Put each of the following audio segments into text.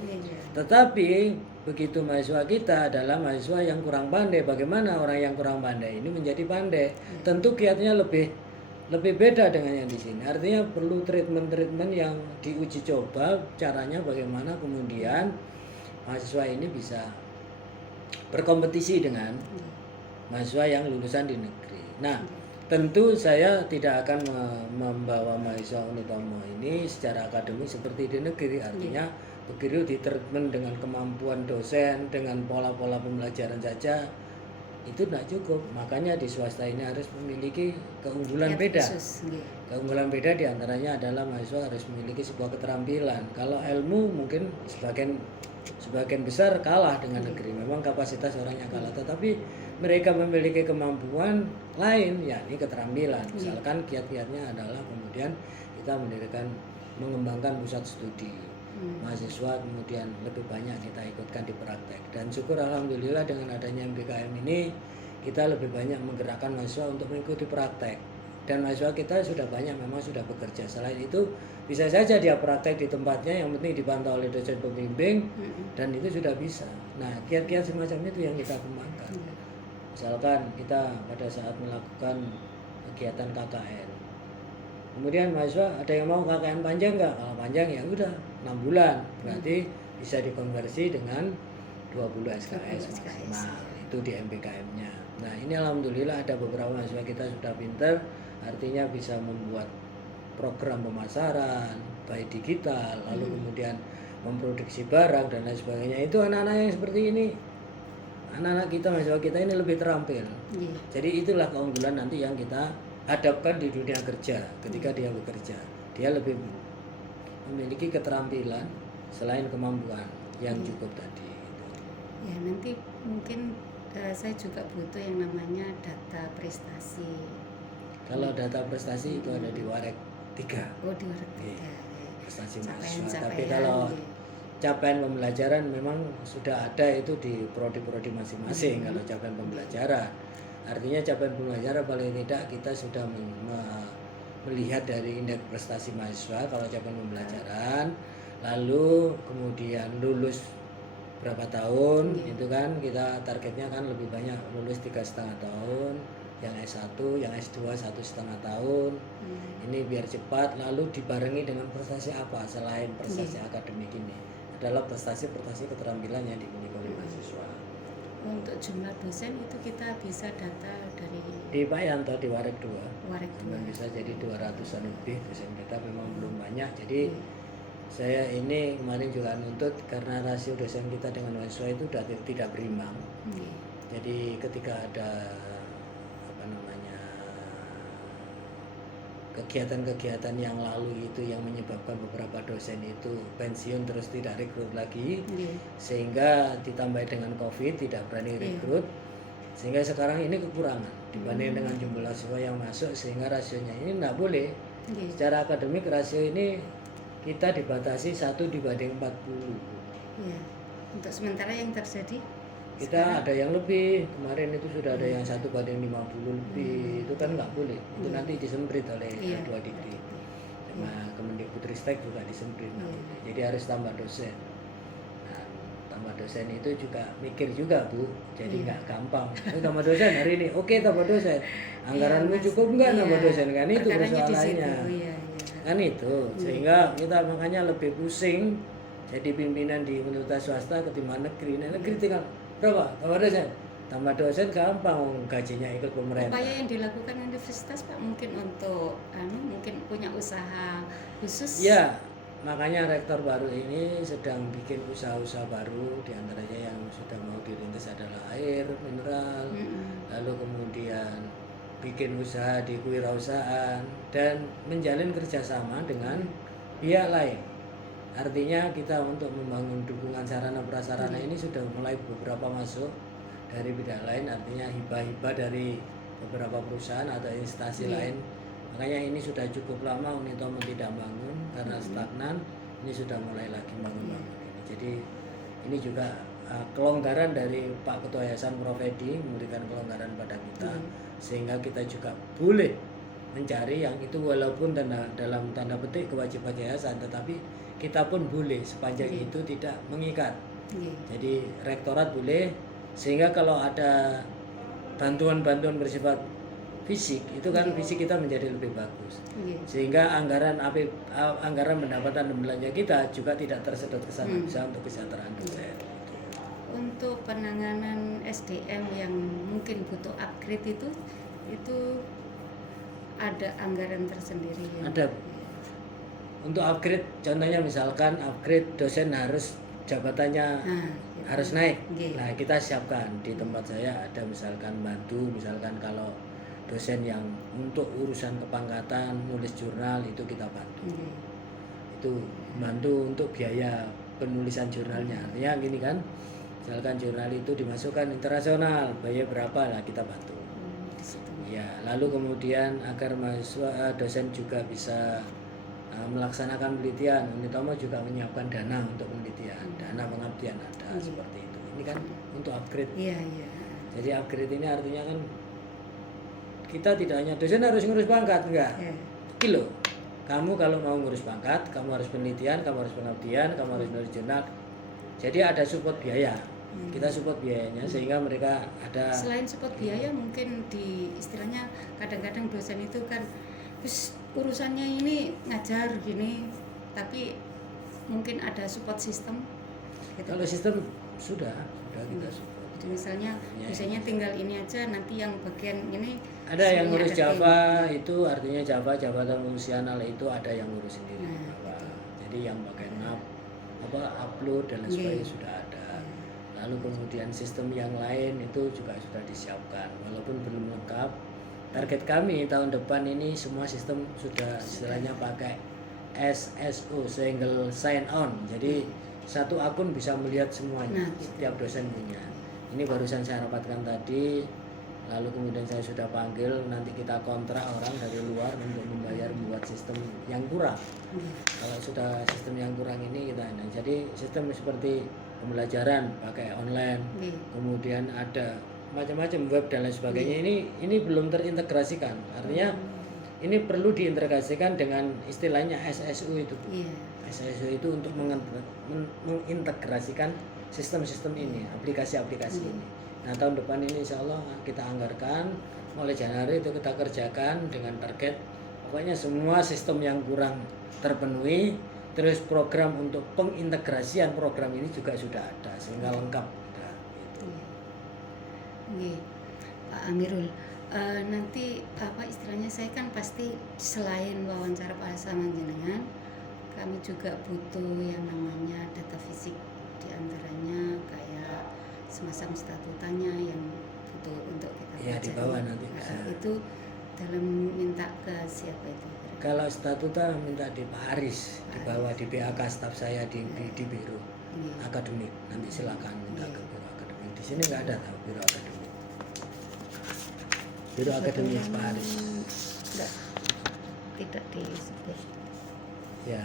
Iya. Tetapi begitu mahasiswa kita adalah mahasiswa yang kurang pandai, bagaimana orang yang kurang pandai ini menjadi pandai? Tentu kiatnya lebih beda dengan yang di sini. Artinya perlu treatment yang diuji coba caranya bagaimana kemudian mahasiswa ini bisa berkompetisi dengan mahasiswa yang lulusan di negeri. Nah, tentu saya tidak akan membawa mahasiswa Unitomo ini secara akademik seperti di negeri. Artinya begitu di treatment dengan kemampuan dosen, dengan pola-pola pembelajaran saja itu tidak cukup. Makanya di swasta ini harus memiliki keunggulan beda. Keunggulan beda diantaranya adalah mahasiswa harus memiliki sebuah keterampilan. Kalau ilmu mungkin sebagian besar kalah dengan negeri. Memang kapasitas orangnya kalah, tetapi mereka memiliki kemampuan lain, yakni keterampilan. Misalkan kiat-kiatnya adalah kemudian kita mengembangkan pusat studi mahasiswa, kemudian lebih banyak kita ikutkan di praktek. Dan syukur alhamdulillah dengan adanya MBKM ini kita lebih banyak menggerakkan mahasiswa untuk mengikuti praktek. Dan mahasiswa kita sudah banyak memang sudah bekerja. Selain itu bisa saja dia praktek di tempatnya, yang penting dipantau oleh dosen pembimbing dan itu sudah bisa. Nah, kiat-kiat semacam itu yang kita kembangkan. Misalkan kita pada saat melakukan kegiatan KKN, kemudian mahasiswa ada yang mau KKN panjang nggak? Kalau panjang ya udah 6 bulan, berarti bisa dikonversi dengan 20 SKS maksimal. Itu di MBKM-nya. Nah, ini alhamdulillah ada beberapa mahasiswa kita sudah pinter, artinya bisa membuat program pemasaran baik digital, lalu kemudian memproduksi barang dan lain sebagainya. Itu anak-anak yang seperti ini, anak-anak kita, mahasiswa kita ini lebih terampil. Jadi itulah keunggulan nanti yang kita hadapkan di dunia kerja. Ketika dia bekerja, dia lebih memiliki keterampilan selain kemampuan yang cukup tadi. Ya, nanti mungkin saya juga butuh yang namanya data prestasi. Kalau data prestasi itu ada di Warek 3. Oh, di Warek 3. Prestasi mahasiswa. Tapi kalau capaian pembelajaran memang sudah ada itu di prodi-prodi masing-masing. Kalau capaian pembelajaran, artinya capaian pembelajaran paling tidak kita sudah melihat dari indeks prestasi mahasiswa kalau capaian pembelajaran, lalu kemudian lulus berapa tahun, itu kan kita targetnya kan lebih banyak lulus 3,5 tahun, yang S1, yang S2 1,5 tahun. Ini biar cepat, lalu dibarengi dengan prestasi apa selain prestasi akademik ini adalah prestasi keterampilan yang dimiliki oleh mahasiswa. Untuk jumlah dosen itu kita bisa data dari di Pak Yanto di Warek 2. Warek 2 bisa jadi 200-an lebih dosen kita memang belum banyak. Jadi saya ini kemarin juga nuntut karena rasio dosen kita dengan mahasiswa itu sudah tidak berimbang. Jadi ketika ada kegiatan-kegiatan yang lalu itu yang menyebabkan beberapa dosen itu pensiun terus tidak rekrut lagi, sehingga ditambah dengan COVID tidak berani rekrut, sehingga sekarang ini kekurangan dibanding dengan jumlah siswa yang masuk, sehingga rasionya ini tidak boleh. Secara akademik rasio ini kita dibatasi 1:40. Untuk sementara yang terjadi kita sekarang ada yang lebih, kemarin itu sudah ada yang 1:50 lebih, itu kan nggak boleh, itu nanti disemprit oleh Ketua Dikti, sama Kemendikbudristek juga disemprit, jadi harus tambah dosen. Nah, tambah dosen itu juga mikir juga Bu, jadi nggak gampang. Tambah dosen hari ini, oke tambah dosen, anggaranmu cukup nggak tambah dosen, kan itu persoalannya, kan itu, sehingga kita makanya lebih pusing jadi pimpinan di universitas swasta ketimbang negeri. Nah, negeri tinggal berapa? Tambah dosen gampang, gajinya ikut pemerintah. Upaya yang dilakukan universitas Pak mungkin untuk mungkin punya usaha khusus. Ya, makanya rektor baru ini sedang bikin usaha-usaha baru, diantaranya yang sudah mau dirintis adalah air mineral, lalu kemudian bikin usaha di kewirausahaan dan menjalin kerjasama dengan pihak lain. Artinya kita untuk membangun dukungan sarana prasarana ini sudah mulai beberapa masuk dari bidang lain, artinya hibah-hibah dari beberapa perusahaan atau instansi lain. Makanya ini sudah cukup lama Unitomo tidak bangun karena stagnan, ini sudah mulai lagi bangun-bangun ini. Jadi ini juga kelonggaran dari Pak Ketua Yayasan Prof Edi memberikan kelonggaran pada kita, sehingga kita juga boleh mencari yang itu walaupun dalam tanda petik kewajiban yayasan, tetapi kita pun boleh sepanjang itu tidak mengikat. Jadi rektorat boleh, sehingga kalau ada bantuan-bantuan bersifat fisik itu kan fisik kita menjadi lebih bagus, sehingga anggaran pendapatan dan belanja kita juga tidak tersedot ke sana, bisa untuk kesejahteraan dosen. Untuk penanganan SDM yang mungkin butuh upgrade itu ada anggaran tersendiri ya? Ada. Untuk upgrade, contohnya misalkan upgrade dosen harus jabatannya harus naik. Nah, kita siapkan di tempat saya ada misalkan bantu, misalkan kalau dosen yang untuk urusan kepangkatan nulis jurnal itu kita bantu. Itu bantu untuk biaya penulisan jurnalnya. Artinya gini kan, misalkan jurnal itu dimasukkan internasional, biaya berapa lah kita bantu. Ya, lalu kemudian agar mahasiswa dosen juga bisa melaksanakan penelitian, Unitomo juga menyiapkan dana untuk penelitian, dana pengabdian ada seperti itu. Ini kan untuk upgrade. Jadi upgrade ini artinya kan kita tidak hanya dosen harus ngurus pangkat, enggak. Kilo. Kamu kalau mau ngurus pangkat, kamu harus penelitian, kamu harus pengabdian, kamu harus nulis jurnal. Jadi ada support biaya. Kita support biayanya sehingga mereka ada. Selain support biaya, mungkin di istilahnya kadang-kadang dosen itu kan urusannya ini ngajar gini, tapi mungkin ada support sistem. Gitu. Kalau sistem sudah kita support. Jadi misalnya biasanya tinggal ini aja, nanti yang bagian ini ada yang ngurus Java tim. Itu artinya Java fungsional itu ada yang ngurus sendiri. Jadi yang bagian upload dan lain sebagainya sudah ada. Lalu kemudian sistem yang lain itu juga sudah disiapkan walaupun belum lengkap. Target kami tahun depan ini semua sistem sudah istilahnya pakai SSO, single sign on. Jadi satu akun bisa melihat semuanya, setiap dosen punya. Ini barusan saya rapatkan tadi, lalu kemudian saya sudah panggil, nanti kita kontrak orang dari luar untuk membayar buat sistem yang kurang. Kalau sudah sistem yang kurang ini kita, jadi sistem seperti pembelajaran pakai online, kemudian ada macam-macam web dan lain sebagainya. Ini belum terintegrasikan, artinya ini perlu diintegrasikan dengan istilahnya SSU itu. SSU itu untuk mengintegrasikan sistem-sistem ini, aplikasi-aplikasi ini. Nah, tahun depan ini insya Allah kita anggarkan, mulai Januari itu kita kerjakan dengan target pokoknya semua sistem yang kurang terpenuhi, terus program untuk pengintegrasian program ini juga sudah ada sehingga lengkap. Pak Amirul, nanti apa istilahnya saya kan pasti selain wawancara Pak sama jenengan, kami juga butuh yang namanya data fisik, diantaranya kayak semacam statutanya yang butuh untuk kita ya di bawah nanti bisa. Itu dalam minta ke siapa itu? Kalau statuta minta di Pak Aris, di bawah di BAK staf saya di biro akademik. Nanti silakan minta ke biro akademik. Di sini nggak ada tahu biro akademik. Biro akademik Pak Aris. Tidak disebut. Ya,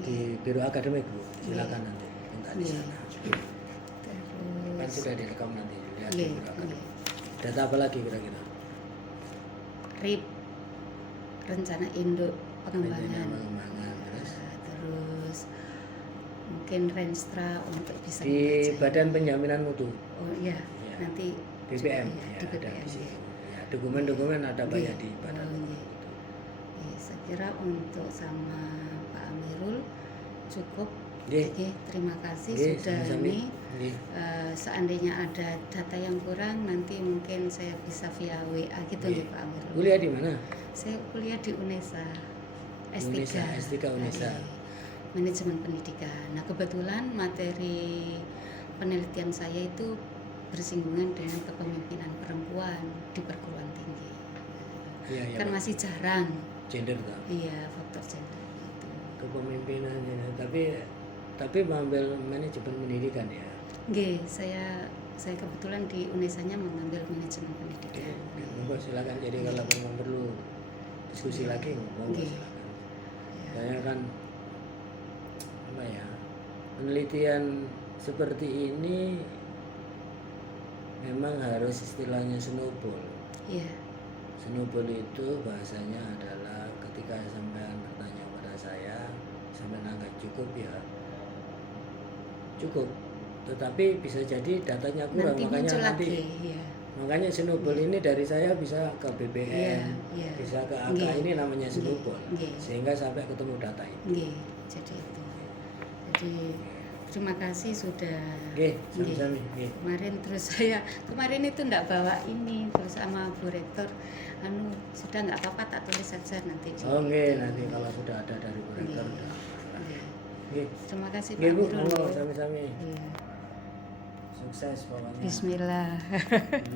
di biro akademik Bu, silakan nanti minta di sana. Kan sudah direkam nanti lihat di biro akademik. Data apa lagi kira-kira? RIP, rencana induk pengembangan. Terus mungkin Renstra untuk bisa di Badan Penjaminan Mutu. Oh iya, nanti BPM ya, di BPM. Ya, dokumen-dokumen ada banyak di Badan. Saya kira untuk sama Pak Amirul cukup. Terima kasih sudah ini. Seandainya ada data yang kurang, nanti mungkin saya bisa via WA gitu ya Pak Amirul. Kuliah di mana? Saya kuliah di UNESA S3. UNESA. Manajemen pendidikan. Nah, kebetulan materi penelitian saya itu bersinggungan dengan kepemimpinan perempuan di perguruan tinggi. Kan masih jarang. Gender tak? Iya, faktor gender itu. Kepemimpinannya, tapi mengambil manajemen pendidikan ya. Nggih, saya kebetulan di UNESA-nya mengambil manajemen pendidikan. Monggo silakan. Jadi kalau memang perlu diskusi lagi, monggo silakan. Saya kan apa ya, penelitian seperti ini memang harus istilahnya snowball. Snowball itu bahasanya adalah ketika sampean bertanya pada saya, sampean anggap cukup ya, cukup. Tetapi bisa jadi datanya kurang, Nanti makanya muncul nanti lagi, ya. makanya Snowball ini dari saya bisa ke BBM, Iya, bisa ke AK, nggih. ini namanya Nggih, Snowball, nggih. sehingga sampai ketemu data itu. Nggih, jadi itu. Jadi terima kasih sudah. Oke, Nggih. sami-sami. Nggih. Kemarin itu enggak bawa ini, terus sama Bu Rektor sudah enggak apa-apa, tak tulis saja nanti. Oh nggih, nanti kalau sudah ada dari Bu Rektor Nggih. udah. Nggih. Nggih. Terima kasih Nggih Pak Bu, Amirul. monggo Nggih. sami-sami. Iya. Sukses pokoknya. Bismillah.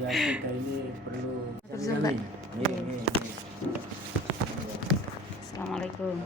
Ya kita ini perlu Terus, sami-sami. Mbak. Nggih. Assalamualaikum.